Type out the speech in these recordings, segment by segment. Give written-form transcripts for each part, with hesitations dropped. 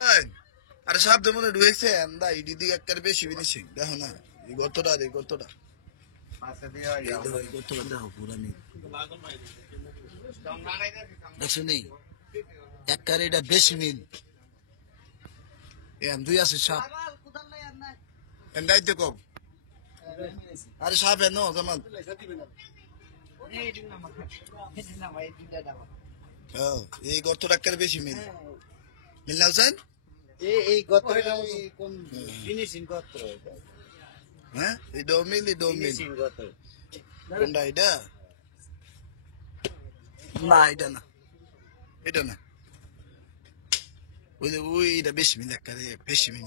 আরে সাপ মনে ঢুকেছে দা ইডি দিকে একবারে বেশি ফিনিশিং দেখো না এই গর্তটা দেখো পুরানি দেখছো নেই একবারে এটা বেশি মিল দুই আছে সাপ দায়িত্ব কম আরে সাপ এন জামান এই গর্তটা একবারে বেশি মিল মিল না হোসেন এই গর্তটা কোন ফিনিশিং গর্ত হ্যাঁ এই ডোমিল ফিনিশিং গর্ত কোনটা এটা না এটা না ওইটা বেশি মিল একবারে বেশি মিল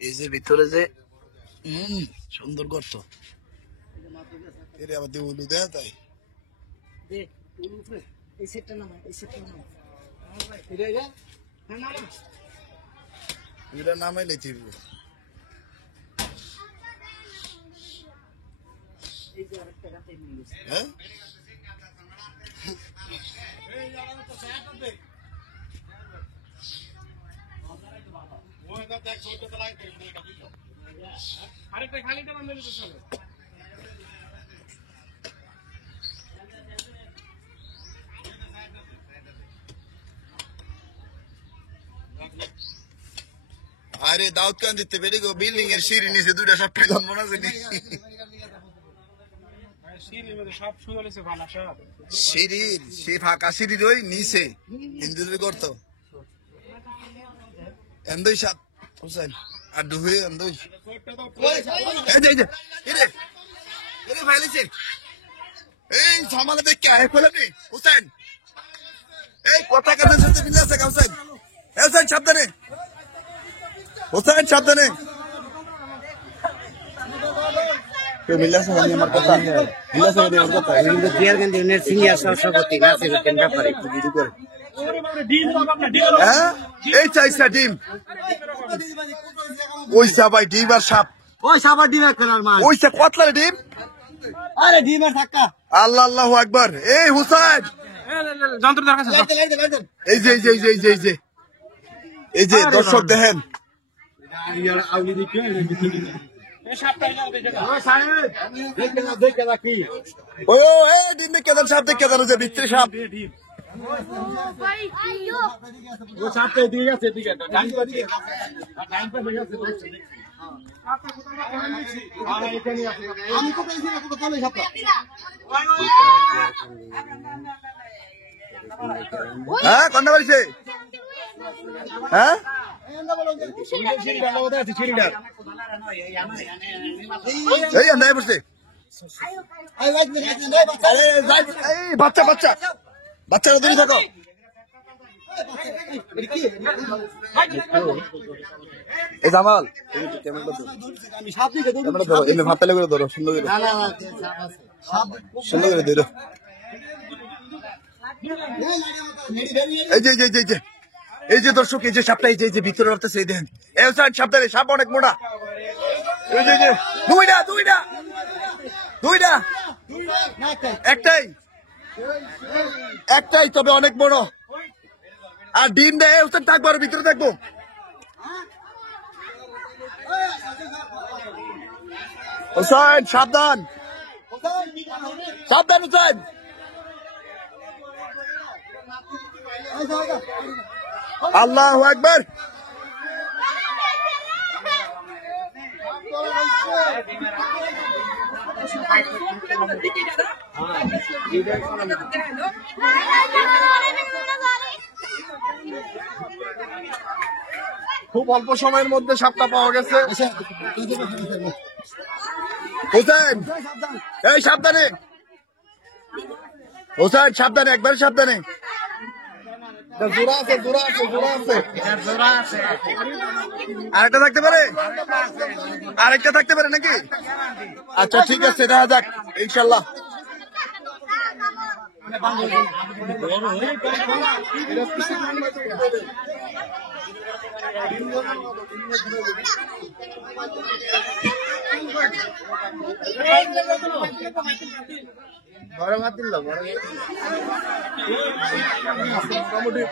এই যে ভিতরে যে সুন্দর গর্ত এটা আবার দেউলু দেয় তাই এই সেটটা নামা এটা নামাইলে তুই হ্যাঁ আরেকটা খালিটা বান্ধব চলে আরে দাউদ খান দিতে পেরে গো বিল্ডিং এর সিঁড়ি নিচে দুটা সব পেলাম মনে আছে সিঁড়ির সে ফাঁকা সিঁড়ির ওই নিচে হিন্দুদের করতো এন্দই সাপ হোসেন আর ডুবে এন্দই ফাইলেছে এই সামালে দেখ কে খোলে নি হোসেন এই কথা কাছে সাথে মিলে আছে হোসেন হোসেন সাবধানে হোসেন সাবধানে মিলাছে মানে আমার কথা মিলাছে মানে আমার কথা কিন্তু জিয়ারগঞ্জ ইউনিয়ন সিনিয়র সভাপতি নাসির উদ্দিন ব্যাপারী ভিডিও করে হ্যাঁ এই চাইছা ডিম ওইসা ভাই ডিম আর সাপ ওই সাবার ডিম খেলার মাছ ওইসা কতলার ডিম আরে ডিম আর থাকা আল্লাহ আল্লাহু আকবার এই হুসাইন যন্ত্র দরকার এই যে এই যে দর্শক দেখেন ডিম দেখে দেন সাপ দেখে দেন যে ভিতরে সাপ হ্যাঁ কন্যা বাড়িছে হ্যাঁ এই আন্দায় বসে বাচ্চা বাচ্চারা দূরে থাকো এই জামাল ভাবতালে করে ধরো সুন্দর করে ধরো এই যে দর্শক এই যে সাপটা এই যে ভিতরে রাখতেছে এই দেখেন এই সাবধানে সাপ অনেক মোটা এই যে দুইটা একটাই তবে অনেক বড় আর ডিম দেয় ওখানে থাকবো আর ভিতরে থাকবো হোসেন সাবধান হোসেন আল্লাহু আকবার খুব অল্প সময়ের মধ্যে সাপটা পাওয়া গেছে হোসেন এই সাবধানে হোসেন সাবধানে একবার সাবধানে জোড়া আছে আরেকটা থাকতে পারে নাকি আচ্ছা ঠিক আছে দেখা যাক ইনশাল্লাহ বড় মাছ দিল বড় মোটামুটি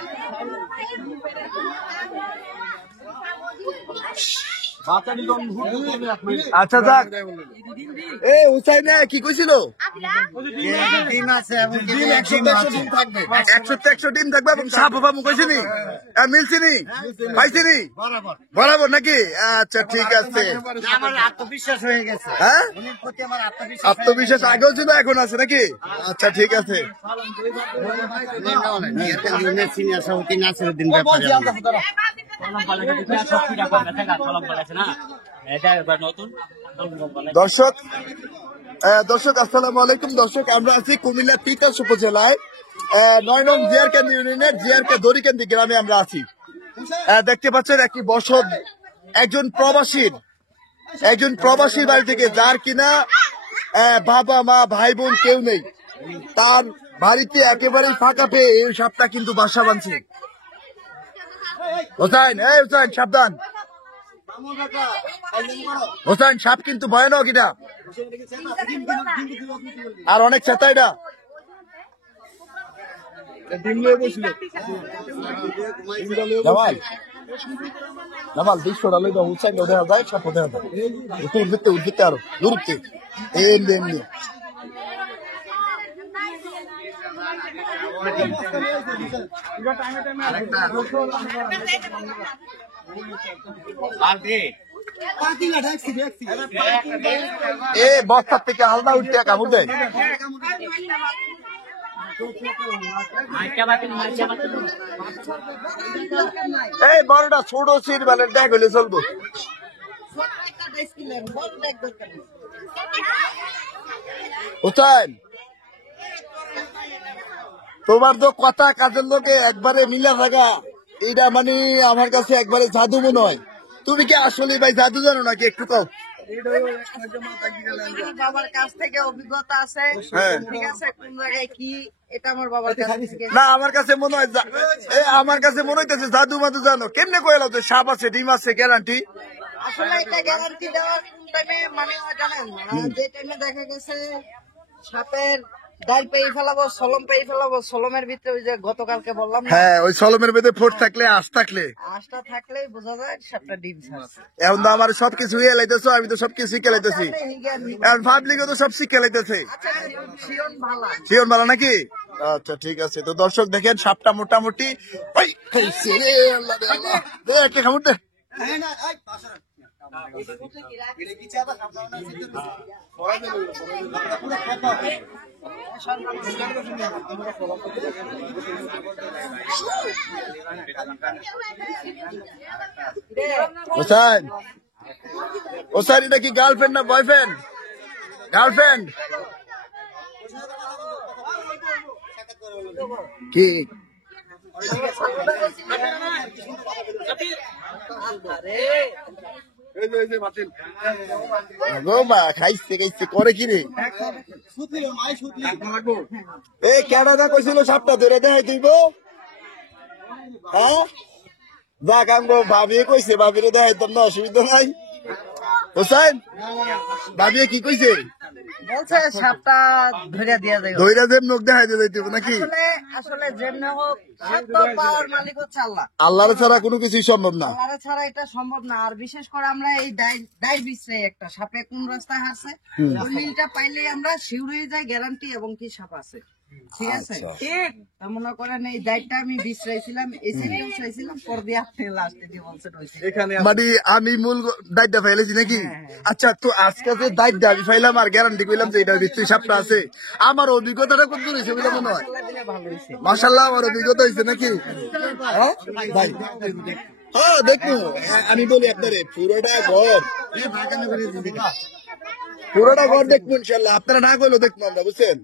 আচ্ছা যাক, এ হুসাইন কি কইছিল? ডিম আছে এবং ডিম 100-100 থাকবে, 100-100 ডিম থাকবে এবং সাপ বাবা কইছিনি, মিলছিনি, পাইছিনি বরাবর নাকি? আচ্ছা ঠিক আছে। আমার আত্মবিশ্বাস হয়ে গেছে। হ্যাঁ, উনির প্রতি আমার আত্মবিশ্বাস আত্মবিশ্বাস আগেও ছিল এখন আছে নাকি? আচ্ছা ঠিক আছে। সিনিয়র সভাপতি নাসিরউদ্দিন ব্যাপারী। দর্শক আসসালামু আলাইকুম। দর্শক আমরা আছি কুমিল্লা তিতাস উপজেলায় 9 নং জিআরকেন্দি ইউনিয়নের জিআরকে দড়িকেন্দি গ্রামে আমরা আছি। দেখতে পাচ্ছেন একটি বসত একজন প্রবাসীর বাড়ি থেকে, যার কিনা বাবা মা ভাই বোন কেউ নেই, তার বাড়িতে একেবারেই ফাঁকা পেয়ে এই সাপটা কিন্তু বাসা বাঁধছে। হোসেন সাবধান, হোসেন সাপ কিন্তু ভয়ানক এটা, আর অনেক চেতা এটা। নামাল 200 লই বা হুসাইন দেখা যায়, সাপ দেখা যায়, উঠতে আরো দূর উঠতে এমনি। এ বস্তার থেকে আলাদা উঠতে কামড় দেয়। এই বড়টা ছোট সিট বালের দেখ হইলে চলবো। হুসাইন তোমার তো কথা কাজের লোকে একবারে মিলা থাকা, এটা মানে আমার কাছে একবারে জাদু মনে হয়। তুমি কি আসলে ভাই জাদু জানো নাকি একটু কও? বাবার কাছ থেকে অভিজ্ঞতা আছে, ঠিক আছে, কোন জায়গায় কি এটা আমার বাবার কাছ থেকে। না আমার কাছে মনে হয় আমার কাছে মনে হইতেছে জাদু মাদু জানো। কেমনে কইলা তো সাপ আছে ডিম আছে গ্যারান্টি? আসলে এটা গ্যারান্টি দেওয়ার কোন টাইমে মানে জানেন, যে টাইমে দেখা গেছে সাপের ডাল পেয়ে ফেলাবো, সলম পেয়ে ফেলাবো, সলমের ভিতরে ওই যে গতকালকে বললাম না, হ্যাঁ ওই সলমের ভেতরে ফোট থাকলে আশ থাকলে আঁশটা থাকলেই বোঝা যায় সাপটা ডিম ছাড়ছে। এখন তো আমার সবকিছু লাইতেছো, আমি তো সবকিছু শিখে লাইতেছি, এখন পাবলিকও তো সব শিখে লাইতেছে। আচ্ছা শিওন ভালো, শিওর ভালো নাকি? আচ্ছা ঠিক আছে। তো দর্শক দেখেন সাপটা মোটামুটি খামুর দে। হোসেন এটা কি গার্লফ্রেন্ড না বয়ফ্রেন্ড? গার্লফ্রেন্ড কি? খাইছে করে কি রে? এই কেডা কইছিল সাপটা ধরে দেখাই দিব? হ্যাঁ যাক আমগো ভাবি কইছে, ভাবিরে দেখাইতাম না, অসুবিধা নাই। হোসেন ভাবি কি কইছে? বলছে সাপটা ধরে দিয়া যায়, ধইরা যে মুখ দেখাই দিয়ে যাইতে নাকি? আসলে যেমনি হোক সাপ তো পাওয়ার মালিক হচ্ছে আল্লাহ, আল্লাহর ছাড়া কোনো কিছুই সম্ভব না, আল্লাহর ছাড়া এটা সম্ভব না। আর বিশেষ করে আমরা এই দায় বিশ্রে একটা সাপে কোন রাস্তায় হারছে ওই মিলটা পাইলে আমরা শিউরে যাই গ্যারান্টি এবং কি সাপ আছে, ঠিক আছে। তা মনে করেন এই দায়টা আমি বিশ্রাইছিলাম, এই সিনেও চাইছিলাম, পর দিয়ে আপনি লাস্টে দিয়ে বলছেন মানে আমি মূল দায়িত্ব ফাইলেছি নাকি? আচ্ছা তো আজকে যে দায়িত্ব আমি ফাইলাম আর গ্যারান্টি কইলাম যে এটা নিশ্চয়ই সাপটা আছে, আমার অভিজ্ঞতাটা কত দূর হয়েছে বলে মনে হয়? মাশাআল্লাহ আমার অভিজ্ঞতা হয়েছে নাকি? ভাই হ্যাঁ দেখুন আমি বলি আপনারে পুরোটা ঘর দেখবো ইনশাল্লাহ, আপনারা না করলেও দেখবো আমরা, বুঝছেন?